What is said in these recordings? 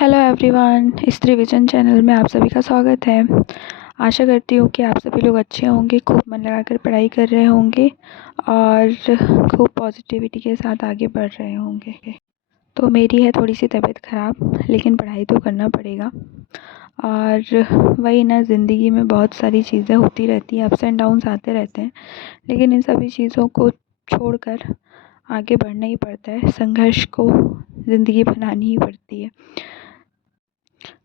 Hello everyone, इस revision channel में आप सभी का स्वागत है। आशा करती हूँ कि आप सभी लोग अच्छे होंगे, खूब मन लगाकर पढ़ाई कर रहे होंगे और खूब पॉजिटिविटी के साथ आगे बढ़ रहे होंगे। तो मेरी है थोड़ी सी तबीयत ख़राब, लेकिन पढ़ाई तो करना पड़ेगा। और वही ना, ज़िंदगी में बहुत सारी चीज़ें होती रहती हैं, अप्स एंड डाउन्स आते रहते हैं, लेकिन इन सभी चीज़ों को छोड़कर आगे बढ़ना ही पड़ता है। संघर्ष को ज़िंदगी बनानी ही पड़ती है।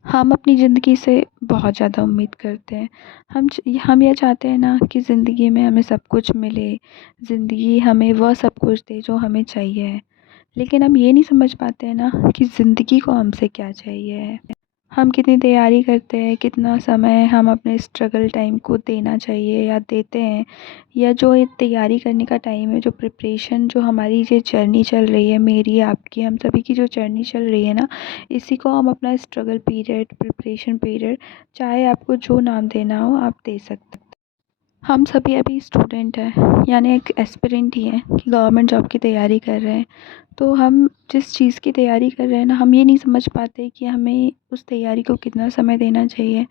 हम अपनी ज़िंदगी से बहुत ज़्यादा उम्मीद करते हैं। हम ये चाहते हैं ना कि ज़िंदगी में हमें सब कुछ मिले, ज़िंदगी हमें वह सब कुछ दे जो हमें चाहिए है। लेकिन हम ये नहीं समझ पाते हैं ना कि ज़िंदगी को हमसे क्या चाहिए है। हम कितनी तैयारी करते हैं, कितना समय हम अपने स्ट्रगल टाइम को देना चाहिए या देते हैं, या जो ये तैयारी करने का टाइम है, जो प्रिपरेशन, जो हमारी ये जर्नी चल रही है, मेरी, आपकी, हम सभी की जो जर्नी चल रही है ना, इसी को हम अपना स्ट्रगल पीरियड, प्रिपरेशन पीरियड, चाहे आपको जो नाम देना हो आप दे सकते हैं। हम सभी अभी स्टूडेंट हैं, यानी एक एस्पिरेंट ही हैं कि गवर्नमेंट जॉब की तैयारी कर रहे हैं। तो हम जिस चीज़ की तैयारी कर रहे हैं ना, हम ये नहीं समझ पाते कि हमें उस तैयारी को कितना समय देना चाहिए,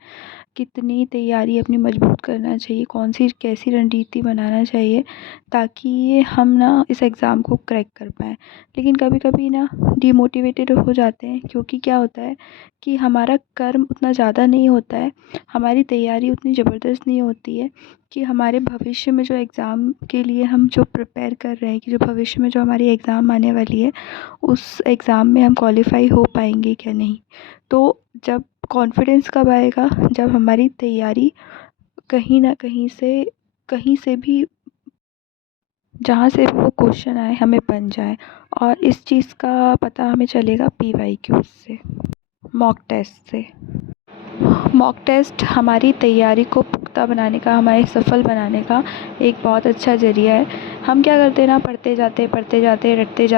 कितनी तैयारी अपनी मजबूत करना चाहिए, कौन सी कैसी रणनीति बनाना चाहिए ताकि हम ना इस एग्ज़ाम को क्रैक कर पाएँ। लेकिन कभी कभी ना डिमोटिवेटेड हो जाते हैं, क्योंकि क्या होता है कि हमारा कर्म उतना ज़्यादा नहीं होता है, हमारी तैयारी उतनी ज़बरदस्त नहीं होती है कि हमारे भविष्य में जो एग्ज़ाम के लिए हम जो प्रिपेयर कर रहे हैं, कि जो भविष्य में जो हमारी एग्ज़ाम आने वाली है, उस एग्ज़ाम में हम क्वालिफ़ाई हो पाएंगे क्या नहीं। तो जब कॉन्फिडेंस कब आएगा, जब हमारी तैयारी कहीं न कहीं से भी, जहाँ से भी वो क्वेश्चन आए, हमें बन जाए। और इस चीज़ का पता हमें चलेगा पीवाईक्यूज़ से, मॉक टेस्ट से। मॉक टेस्ट हमारी तैयारी को पुख्ता बनाने का, हमारे सफल बनाने का एक बहुत अच्छा ज़रिया है। हम क्या करते हैं ना, पढ़ते जाते रटते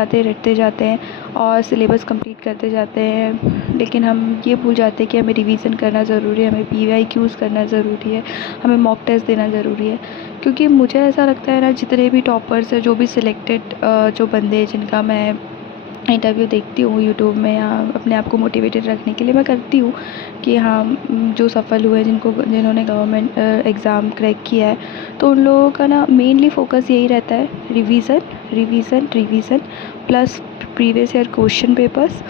जाते हैं और सिलेबस कंप्लीट करते जाते हैं, लेकिन हम ये भूल जाते हैं कि हमें रिवीजन करना ज़रूरी है, हमें पीवाईक्यूज़ करना ज़रूरी है, हमें मॉक टेस्ट देना ज़रूरी है। क्योंकि मुझे ऐसा लगता है ना, जितने भी टॉपर्स हैं, जो भी सिलेक्टेड जो बंदे हैं जिनका मैं इंटरव्यू देखती हूँ यूट्यूब में, या अपने आप को मोटिवेटेड रखने के लिए मैं करती हूँ कि हाँ, जो सफल हुए, जिन्होंने गवर्नमेंट एग्ज़ाम क्रैक किया है, तो उन लोगों का ना मेनली फ़ोकस यही रहता है, revision revision revision plus previous year question papers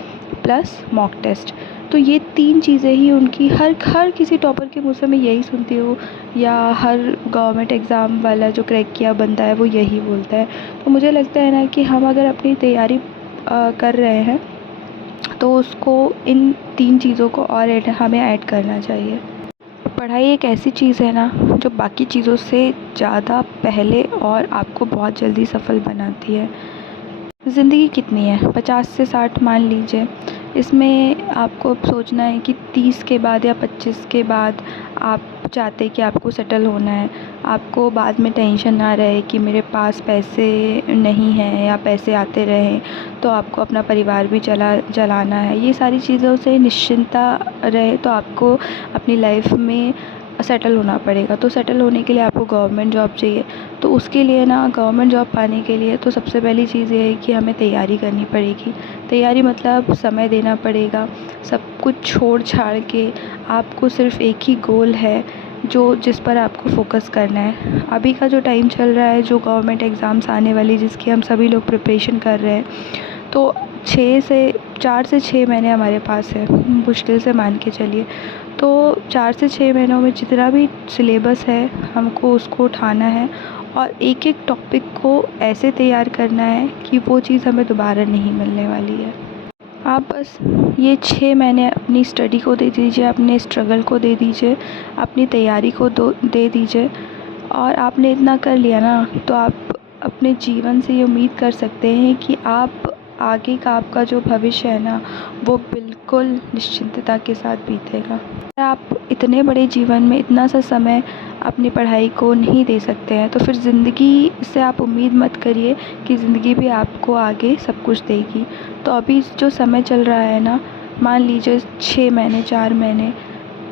plus mock test. तो ये तीन चीज़ें ही उनकी, हर किसी टॉपर के मुँह से मैं यही सुनती हूँ, या हर गवर्नमेंट एग्ज़ाम वाला जो क्रैक किया बंदा है वो यही बोलता है। तो मुझे लगता है ना कि हम अगर अपनी तैयारी कर रहे हैं तो उसको, इन तीन चीज़ों को और हमें ऐड करना चाहिए। पढ़ाई एक ऐसी चीज़ है ना जो बाकी चीज़ों से ज़्यादा पहले और आपको बहुत जल्दी सफल बनाती है। ज़िंदगी कितनी है, 50 से 60 मान लीजिए। इसमें आपको अब सोचना है कि 30 के बाद या 25 के बाद आप चाहते हैं कि आपको सेटल होना है, आपको बाद में टेंशन ना रहे कि मेरे पास पैसे नहीं हैं या पैसे आते रहें, तो आपको अपना परिवार भी चलाना है। ये सारी चीज़ों से निश्चिंतता रहे तो आपको अपनी लाइफ में सेटल होना पड़ेगा। तो सेटल होने के लिए आपको गवर्नमेंट जॉब चाहिए। तो उसके लिए ना, गवर्नमेंट जॉब पाने के लिए तो सबसे पहली चीज़ ये है कि हमें तैयारी करनी पड़ेगी। तैयारी मतलब समय देना पड़ेगा, सब कुछ छोड़ छाड़ के आपको सिर्फ़ एक ही गोल है जिस पर आपको फ़ोकस करना है। अभी का जो टाइम चल रहा है, जो गवर्नमेंट एग्ज़ाम्स आने वाली, जिसकी हम सभी लोग प्रिपरेशन कर रहे हैं, तो 4 से 6 महीने हमारे पास है, मुश्किल से मान के चलिए। तो 4 से 6 महीनों में जितना भी सिलेबस है, हमको उसको उठाना है और एक एक टॉपिक को ऐसे तैयार करना है कि वो चीज़ हमें दोबारा नहीं मिलने वाली है। आप बस ये 6 महीने अपनी स्टडी को दे दीजिए, अपने स्ट्रगल को दे दीजिए, अपनी तैयारी को दे दीजिए, और आपने इतना कर लिया ना, तो आप अपने जीवन से ये उम्मीद कर सकते हैं कि आप आगे का, आपका जो भविष्य है ना, वो बिल्कुल निश्चिंतता के साथ बीतेगा। अगर आप इतने बड़े जीवन में इतना सा समय अपनी पढ़ाई को नहीं दे सकते हैं, तो फिर ज़िंदगी से आप उम्मीद मत करिए कि ज़िंदगी भी आपको आगे सब कुछ देगी। तो अभी जो समय चल रहा है ना, मान लीजिए 6 महीने, 4 महीने,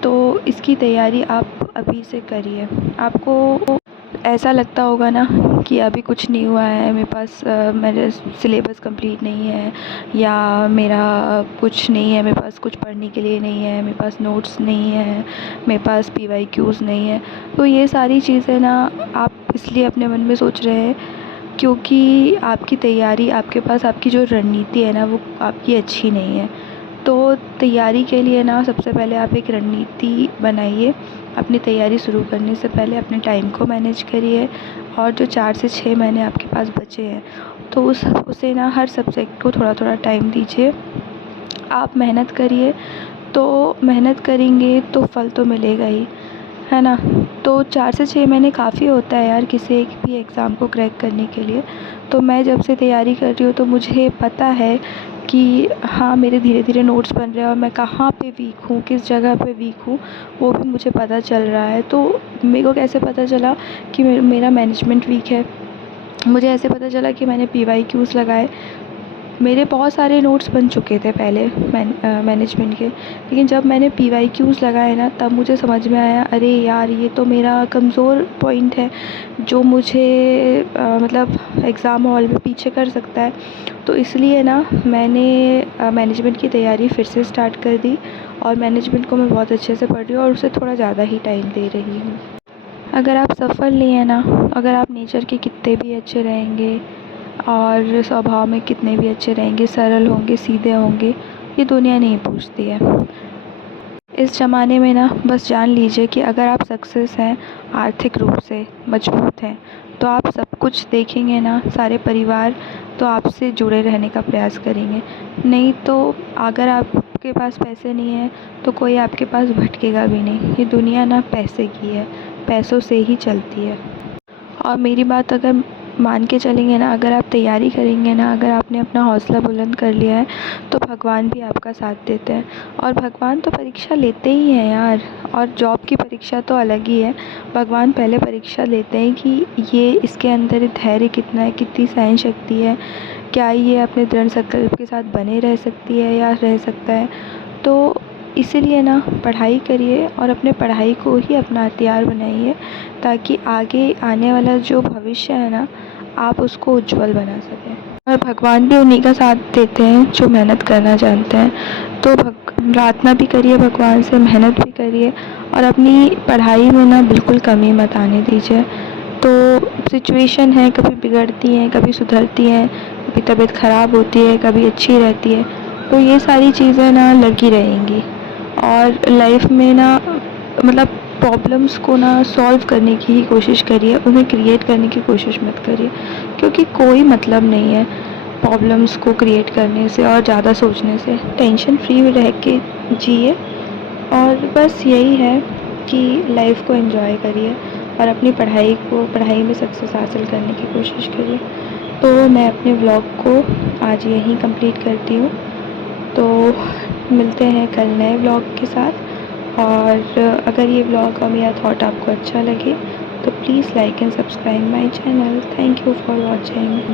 तो इसकी तैयारी आप अभी से करिए। आपको ऐसा लगता होगा ना कि अभी कुछ नहीं हुआ है, मेरे पास मेरा सिलेबस कंप्लीट नहीं है, या मेरा कुछ नहीं है, मेरे पास कुछ पढ़ने के लिए नहीं है, मेरे पास नोट्स नहीं है, मेरे पास PYQs नहीं है। तो ये सारी चीज़ें ना आप इसलिए अपने मन में सोच रहे हैं क्योंकि आपकी तैयारी, आपके पास आपकी जो रणनीति है ना वो आपकी अच्छी नहीं है। तो तैयारी के लिए ना सबसे पहले आप एक रणनीति बनाइए। अपनी तैयारी शुरू करने से पहले अपने टाइम को मैनेज करिए, और जो 4 से 6 महीने आपके पास बचे हैं तो उसे ना हर सब्जेक्ट को थोड़ा थोड़ा टाइम दीजिए। आप मेहनत करिए, तो मेहनत करेंगे तो फल तो मिलेगा ही, है ना। तो 4 से 6 महीने काफ़ी होता है यार किसी एक भी एग्ज़ाम को क्रैक करने के लिए। तो मैं जब से तैयारी कर रही हूँ तो मुझे पता है कि हाँ, मेरे धीरे धीरे नोट्स बन रहे हैं और मैं कहाँ पे वीक हूँ, किस जगह पे वीक हूँ, वो भी मुझे पता चल रहा है। तो मेरे को कैसे पता चला कि मेरा मैनेजमेंट वीक है? मुझे ऐसे पता चला कि मैंने PYQs लगाए। मेरे बहुत सारे नोट्स बन चुके थे पहले मैनेजमेंट के, लेकिन जब मैंने PYQs लगाए ना तब मुझे समझ में आया, अरे यार ये तो मेरा कमज़ोर पॉइंट है जो मुझे मतलब एग्ज़ाम हॉल में पीछे कर सकता है। तो इसलिए ना मैंने मैनेजमेंट की तैयारी फिर से स्टार्ट कर दी, और मैनेजमेंट को मैं बहुत अच्छे से पढ़ रही हूँ और उसे थोड़ा ज़्यादा ही टाइम दे रही हूँ। अगर आप सफल नहीं है ना, अगर आप नेचर के कितने भी अच्छे रहेंगे और स्वभाव में कितने भी अच्छे रहेंगे, सरल होंगे, सीधे होंगे, ये दुनिया नहीं पूछती है। इस ज़माने में ना बस जान लीजिए कि अगर आप सक्सेस हैं, आर्थिक रूप से मजबूत हैं, तो आप सब कुछ देखेंगे ना, सारे परिवार तो आपसे जुड़े रहने का प्रयास करेंगे। नहीं तो अगर आपके पास पैसे नहीं हैं तो कोई आपके पास भटकेगा भी नहीं। ये दुनिया ना पैसे की है, पैसों से ही चलती है। और मेरी बात अगर मान के चलेंगे ना, अगर आप तैयारी करेंगे ना, अगर आपने अपना हौसला बुलंद कर लिया है तो भगवान भी आपका साथ देते हैं। और भगवान तो परीक्षा लेते ही हैं यार, और जॉब की परीक्षा तो अलग ही है। भगवान पहले परीक्षा लेते हैं कि ये इसके अंदर धैर्य कितना है, कितनी सहन शक्ति है, क्या ये अपने दृढ़ संकल्प के साथ बने रह सकती है या रह सकता है। तो इसीलिए ना पढ़ाई करिए और अपने पढ़ाई को ही अपना हथियार बनाइए, ताकि आगे आने वाला जो भविष्य है ना, आप उसको उज्जवल बना सकें। और भगवान भी उन्हीं का साथ देते हैं जो मेहनत करना जानते हैं। तो प्रार्थना भी करिए भगवान से, मेहनत भी करिए, और अपनी पढ़ाई में ना बिल्कुल कमी मत आने दीजिए। तो सिचुएशन है, कभी बिगड़ती हैं, कभी सुधरती हैं, कभी तबीयत ख़राब होती है, कभी अच्छी रहती है। तो ये सारी चीज़ें ना लगी रहेंगी, और लाइफ में ना मतलब प्रॉब्लम्स को ना सॉल्व करने की ही कोशिश करिए, उन्हें क्रिएट करने की कोशिश मत करिए, क्योंकि कोई मतलब नहीं है प्रॉब्लम्स को क्रिएट करने से और ज़्यादा सोचने से। टेंशन फ्री रह के जिए, और बस यही है कि लाइफ को एंजॉय करिए और अपनी पढ़ाई में सक्सेस हासिल करने की कोशिश करिए। तो मैं अपने व्लॉग को आज यहीं कंप्लीट करती हूँ। तो मिलते हैं कल नए व्लॉग के साथ। और अगर ये व्लॉग और मेरा थॉट आपको अच्छा लगे तो please like and subscribe my channel. Thank you for watching.